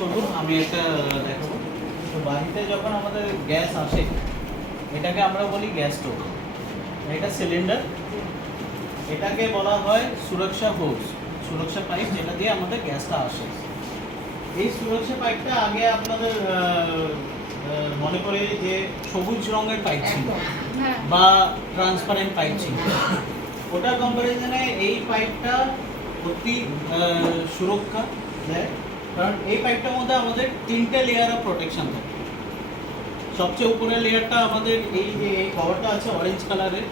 করব, আমি একটা দেখাবো। তো বাড়িতে যখন আমাদের গ্যাস আসে, এটাকে আমরা বলি গ্যাস স্টোভ। এটা সিলিন্ডার, এটাকে বলা হয় সুরক্ষা হোস, সুরক্ষা পাইপ, যেটা দিয়ে আমাদের গ্যাসটা আসে। এই সুরক্ষা পাইপটা আগে আপনাদের মনে করে যে সবুজ রঙের পাইপ ছিল বা ট্রান্সপারেন্ট পাইপ ছিল, ওটার কম্পারিজনে এই পাইপটা অতি সুরক্ষা দেয়, কারণ এই পাইপটার মধ্যে আমাদের 3টে লেয়ার অফ প্রোটেকশন থাকে। সবচেয়ে উপরের লেয়ারটা আমাদের এই যে এই কভারটা আছে অরেঞ্জ কালারের,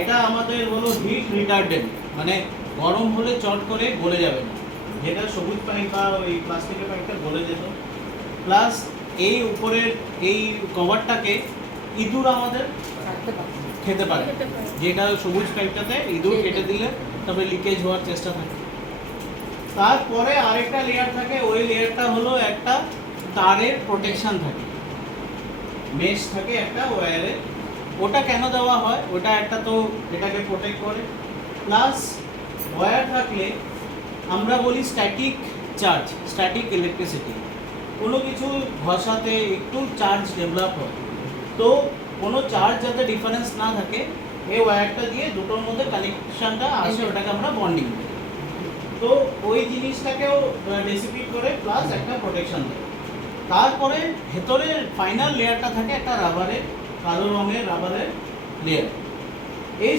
এটা আমাদের হলো হিট রিটার্ডেন্ট, মানে গরম হলে চট করে গলে যাবে না, যেটা সবুজ পাইপ বা ওই প্লাস্টিকের পাইপটা গলে যেত। প্লাস এই উপরের এই কভারটাকে ইঁদুর আমাদের খেতে পারে, যেটা সবুজ পাইপটাতে ইঁদুর কেটে দিলে তবে লিকেজ হওয়ার চেষ্টা থাকে। তারপরে আরেকটা লেয়ার থাকে, ওই লেয়ারটা হলো একটা তারের প্রোটেকশন থাকে, মেশ থাকে একটা ওয়্যারে। ওটা কেন দেওয়া হয়, ওটা একটা তো এটাকে প্রোটেক্ট করে, প্লাস ওয়্যার থাকলে আমরা বলি স্ট্যাটিক চার্জ, স্ট্যাটিক ইলেকট্রিসিটি। কোনো কিছু ঘষাতে একটু চার্জ ডেভেলপ হয়, তো কোনো চার্জ যাতে ডিফারেন্স না থাকে, এই ওয়্যারটা দিয়ে দুটোর মধ্যে কানেকশনটা আসে, ওটাকে আমরা বন্ডিং করি। তো ওই জিনিসটাকেও ডিসিপিট করে, প্লাস একটা প্রোটেকশন দেয়। তারপরে ভেতরের ফাইনাল লেয়ারটা থাকে একটা রাবারের, কালো রঙের রাবারের লেয়ার। এই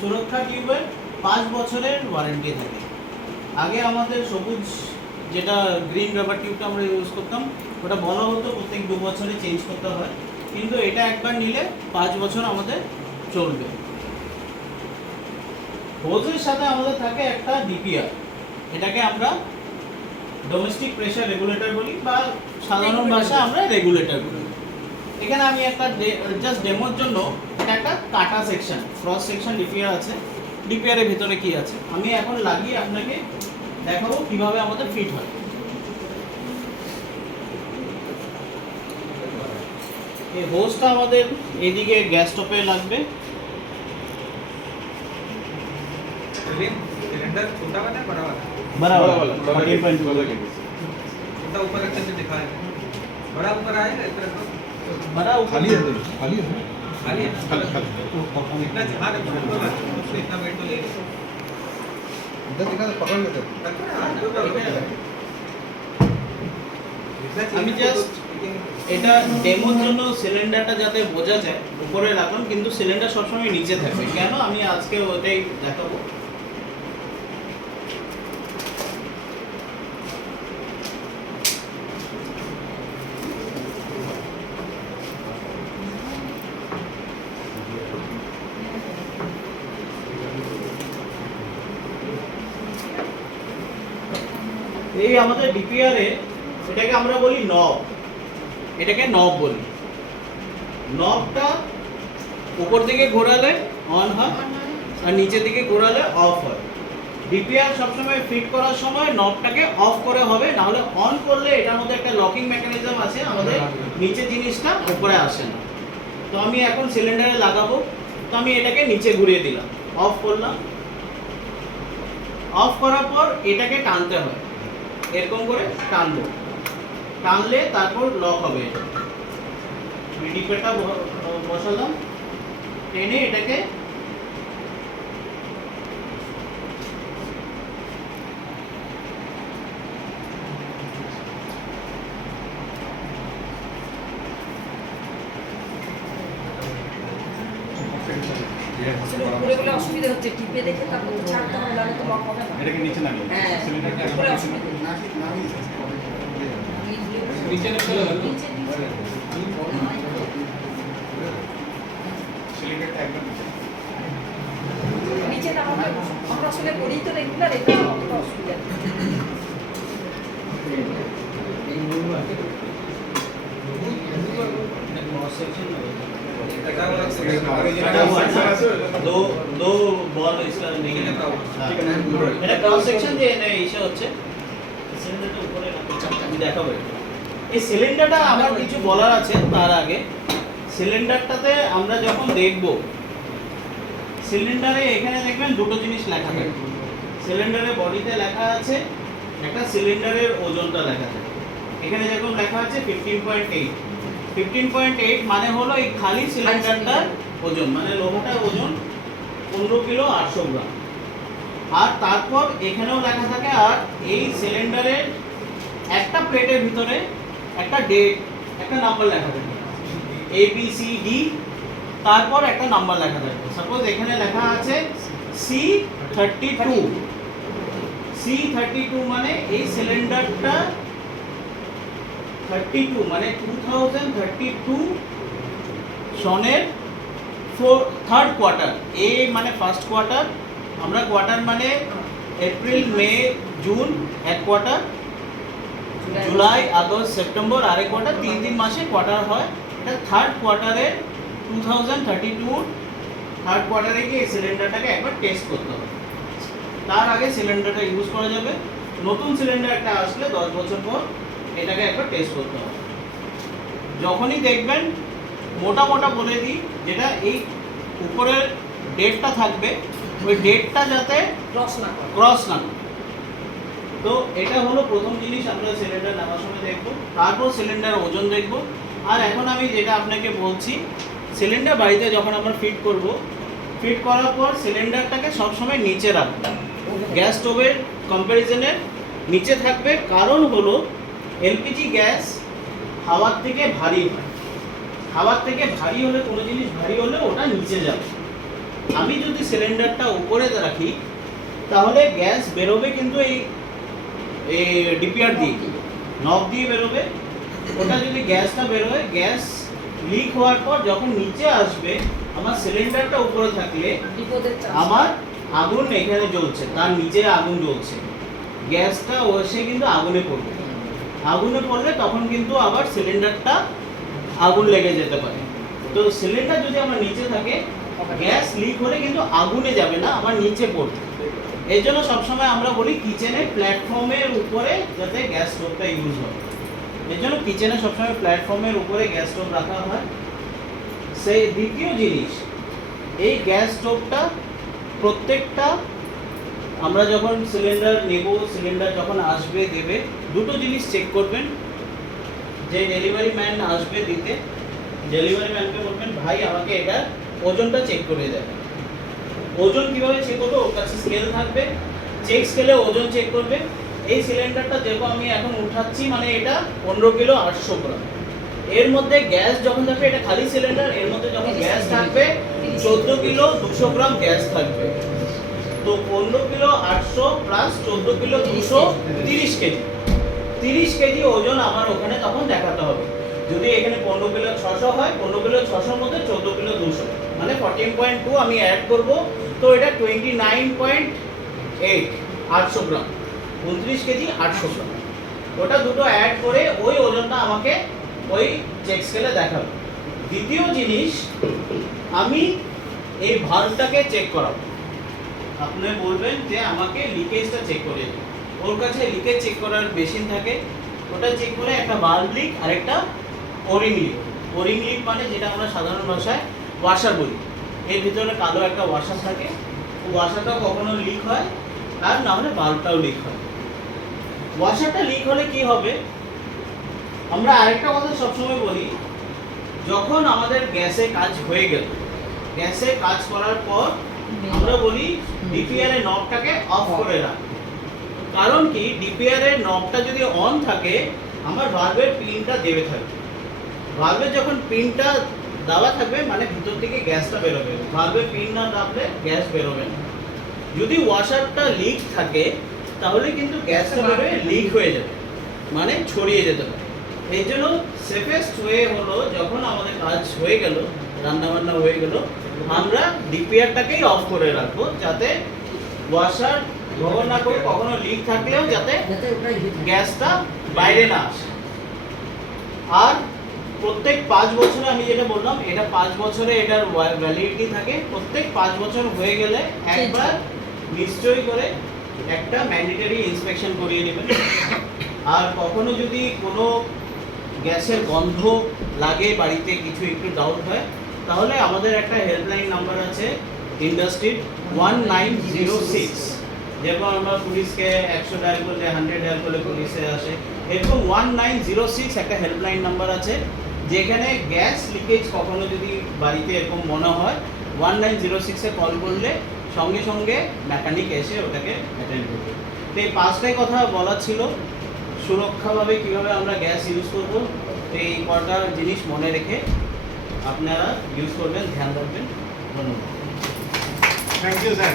সুরক্ষা টিউবের 5 বছরের ওয়ারেন্টি থাকে। আগে আমাদের সবুজ যেটা গ্রিন রাবার টিউবটা আমরা ইউজ করতাম, ওটা বলা হতো প্রত্যেক 2 বছরে চেঞ্জ করতে হয়, কিন্তু এটা একবার নিলে 5 বছর আমাদের চলবে। হোজের সাথে আমাদের থাকে একটা ডিপিআর, এটাকে আমরা ডোমেস্টিক প্রেসার রেগুলেটর বলি, বা সাধারণ ভাষা আমরা রেগুলেটর বলি। এখানে আমি একটা জাস্ট ডেমোর জন্য, এটা একটা কাটা সেকশন, ক্রস সেকশন ডিপিআর আছে। ডিপিআরের ভিতরে কি আছে আমি এখন লাগিয়ে আপনাকে দেখাবো কিভাবে আমাদের ফিট হয়। এই হোসটা আমাদের এদিকে গ্যাস স্টোভে লাগবে। सिलेंडर छोटा वाला है बड़ा वाला? बड़ा वाला 48.2 वाला के छोटा ऊपर रखते से दिखा है, बड़ा ऊपर आएगा इस तरह से। बड़ा खाली है खाली है खाली है इतना जहाँ रखो ना, उसको इतना वेट तो ले इधर दिखा तो पकड़ लेते আমি জাস্ট এটা ডেমোর জন্য সিলিন্ডারটা যাতে বোঝা যায় উপরে রাখুন, কিন্তু সিলিন্ডার সবসময় নিচে থাকবে। কেন আমি আজকে ওটাই দেখাবো। এই আমাদের ডিপিআর এ এটাকে আমরা বলি নব, এটাকে নব বলি। নবটা উপর দিকে ঘোরালে অন হয় আর নিচের দিকে ঘোরালে অফ হয়। ডিপিআর সবসময় ফিট করার সময় নবটাকে অফ করে হবে, না হলে অন করলে এটার মধ্যে একটা লকিং মেকানিজম আছে, আমাদের নিচে জিনিসটা উপরে আসে না। তো আমি এখন সিলিন্ডারে লাগাবো, তো আমি এটাকে নিচে ঘুরিয়ে দিলাম, অফ করলাম। অফ করার পর এটাকে টানতে হয়, এরকম করে টানবো, টানলে তারপর লক হবে। এটা ডিপিআরটা বসালাম, টেনে এটাকে উপরে বলে অসুবিধা হচ্ছে, টিপে দেখে তারপর তো ছাড়তে হবে, নাহলে তো লক হবে না। এটাকে নিচে নামিয়ে হ্যাঁ, সিলিন্ডারটা উপরে একদম অসুবিধা। নিচে সিলিন্ডারটা একদম নিচে নামাবে, আমরা আসলে করি তো রেগুলার, এটা অতটা অসুবিধা নেই। दो बॉल इसका नहीं है, এটা ক্রস সেকশন যে ইসে হচ্ছে সিলিন্ডারটা উপরে আমি দেখাবো। এই সিলিন্ডারটা আমার কিছু বলার আছে তার আগে। সিলিন্ডারটাতে আমরা যখন দেখব, সিলিন্ডারে এখানে দেখবেন দুটো জিনিস লেখা থাকে। সিলিন্ডারের বডিতে লেখা আছে একটা সিলিন্ডারের ওজনটা লেখা থাকে। এখানে যেরকম লেখা আছে 15.8, 15.8 মানে হলো এই খালি সিলিন্ডারটার ওজন, মানে লোহাটার ওজন 15 কিলো 800 গ্রাম। আর তারপর এখানেও লেখা থাকে, আর এই সিলিন্ডারের একটা প্লেটের ভিতরে একটা ডেট, একটা নাম্বার লেখা থাকে, ABCD, তারপর একটা নাম্বার লেখা থাকে। সাপোজ এখানে লেখা আছে C32, C32 মানে এই সিলিন্ডারটা 32 মানে 2032 সনের থার্ড কোয়ার্টার, এ মানে ফার্স্ট কোয়ার্টার, আমরা কোয়ার্টার মানে এপ্রিল মে জুন এক কোয়ার্টার, জুলাই আগস্ট সেপ্টেম্বর আরেক কোয়ার্টার, 3 মাসে কোয়ার্টার হয়। এটা থার্ড কোয়ার্টারে 2032 থার্ড কোয়ার্টারে গিয়ে এই সিলিন্ডারটাকে একবার টেস্ট করতে হবে। তার আগে সিলিন্ডারটা ইউজ করা যাবে। নতুন সিলিন্ডার একটা আসলে 10 বছর পর এটাকে একবার টেস্ট করতে হবে। যখনই দেখবেন, মোটা মোটা বলে দিই, যেটা এই উপরের ডেটটা থাকবে ওই ডেটটা যাতে ক্রস না করে। তো এটা হলো প্রথম জিনিস আমরা সিলিন্ডার নেওয়ার সময় দেখব। তারপর সিলিন্ডার ওজন দেখব। আর এখন আমি যেটা আপনাকে বলছি, সিলিন্ডার বাড়িতে যখন আমরা ফিট করব, ফিট করার পর সিলিন্ডারটাকে সবসময় নিচে রাখবো, গ্যাস স্টোভের কম্প্যারিজনে নিচে থাকবে। কারণ হলো এলপিজি গ্যাস হাওয়ার থেকে ভারী হয়, হাওয়ার থেকে ভারী হলে কোনো জিনিস ভারী হলে ওটা নিচে যাবে। আমি যদি সিলিন্ডারটা উপরে রাখি তাহলে গ্যাস বেরোবে কিন্তু এই ডিপিআর দিয়ে, নব দিয়ে বেরোবে। ওটা যদি গ্যাসটা বেরোয়, গ্যাস লিক হওয়ার পর যখন নিচে আসবে, আমার সিলিন্ডারটা উপরে থাকলে আমার আগুন এখানে জ্বলছে, তার নিচে আগুন জ্বলছে, গ্যাসটা এসে কিন্তু আগুনে পড়বে। আগুনে পড়লে তখন কিন্তু আবার সিলিন্ডারটা আগুন লেগে যেতে পারে। তো সিলিন্ডার যদি আমার নিচে থাকে, গ্যাস লিক হলে কিন্তু আগুনে যাবে না, আমার নিচে পড়বে। এই জন্য সবসময় আমরা বলি কিচেনের প্ল্যাটফর্মের উপরে যাতে গ্যাস স্টোভটা ইউজ হয়। এর জন্য কিচেনে সবসময় প্ল্যাটফর্মের উপরে গ্যাস স্টোভ রাখা হয়। সেই দ্বিতীয় জিনিস, এই গ্যাস স্টোভটা প্রত্যেকটা আমরা যখন সিলিন্ডার নেব, সিলিন্ডার যখন আসবে দেবে, দুটো জিনিস চেক করবেন। যে ডেলিভারি ম্যান আসবে দিতে, ডেলিভারি ম্যানকে বলবেন, ভাই আমাকে এটা ওজনটা চেক করে দেয়। ওজন কীভাবে চেক করবে? ওর কাছে স্কেল থাকবে, চেক স্কেলে ওজন চেক করবে। এই সিলিন্ডারটা যেরকম আমি এখন উঠাচ্ছি, মানে এটা 15 কিলো 800 গ্রাম। এর মধ্যে গ্যাস যখন থাকবে, এটা খালি সিলিন্ডার, এর মধ্যে যখন গ্যাস থাকবে 14 কিলো 200 গ্রাম গ্যাস থাকবে। তো 15 kilo 800 plus 14 kilo 200, 30 KG. 30 KG ওজন আমার ওখানে তখন দেখাতে হবে। যদি এখানে 15 কিলো 600 হয়, 15 কিলো 600 মধ্যে 14 কিলো 200 মানে 14.2 আমি অ্যাড করব। তো এটা 29.8 800 গ্রাম, 29 কেজি 800 গ্রাম। ওটা দুটো অ্যাড করে ওই ওজনটা আমাকে ওই চেক স্কেলে দেখাবে। দ্বিতীয় জিনিস, আমি এই ভালভটাকে চেক করাবো। আপনি বলবেন যে আমাকে লিকেজটা চেক করে দিন। ওর কাছে লিকেজ চেক করার মেশিন থাকে, ওটা চেক করে একটা ভালভ লিক আর একটা ওরিং লিক। ওরিং লিক মানে যেটা আমরা সাধারণ ভাষায় ওয়াশার বলি। এর ভিতরে কালো একটা ওয়াশার থাকে, ওয়াশারটা কখনো লিক হয়, আর না হলে ভালভটাও লিক হয়। ওয়াশারটা লিক হলে কি হবে, আমরা আরেকটা কথা সবসময় বলি, যখন আমাদের গ্যাসে কাজ হয়ে গেল, গ্যাসে কাজ করার পর আমরা বলি ডিপিআর এর নবটাকে অফ করে রাখ। কারণ কি, ডিপিআর এর নবটা যদি অন থাকে, আমার ভালভের পিনটা দেবে থাকবে। ভালভের যখন পিনটা দেওয়া থাকবে, মানে ভিতর থেকে গ্যাসটা বেরোবে। ভালভের পিন না দাবলে গ্যাস বেরোবে না। যদি ওয়াশারটা লিক থাকে, তাহলে কিন্তু গ্যাসটা বেরোবে, লিক হয়ে যাবে, মানে ছড়িয়ে যেতে পারে। এই জন্য সেফেস্ট ওয়ে হলো, যখন আমাদের কাজ হয়ে গেল, রান্নাবান্না হয়ে গেল, আমরা ডিপিআরটাকেই অফ করে রাখবো, যাতে ওয়াশার ব্যবহার না করে কখনো লিক থাকলেও যাতে গ্যাসটা বাইরে না আসে। আর প্রত্যেক 5 বছরে, আমি যেটা বললাম, এটা 5 বছরে এটার ভ্যালিডিটি থাকে। প্রত্যেক 5 বছর হয়ে গেলে একবার নিশ্চয়ই করে একটা ম্যান্ডেটরি ইন্সপেকশন করিয়ে নেবেন। আর কখনো যদি কোনো গ্যাসের গন্ধ লাগে, বাড়িতে কিছু একটু ডাউট হয়, তাহলে আমাদের একটা হেল্পলাইন নাম্বার আছে ইন্ডাস্ট্রির 1906, যেরকম আমরা পুলিশকে 100 ডায়াল করলে 100 ডায়াল করলে পুলিশে আসে, এরকম 1906 একটা হেল্পলাইন নাম্বার আছে, যেখানে গ্যাস লিকেজ কখনো যদি বাড়িতে এরকম মনে হয় 1906-এ কল করলে সঙ্গে সঙ্গে মেকানিক এসে ওটাকে অ্যাটেন্ড করবে। তো এই পাঁচটাই কথা বলা ছিল, সুরক্ষাভাবে কীভাবে আমরা গ্যাস ইউজ করবো। তো এই কটা জিনিস মনে রেখে আপনারা ইউজ করবেন, ধ্যান রাখবেন। ধন্যবাদ। Thank you sir.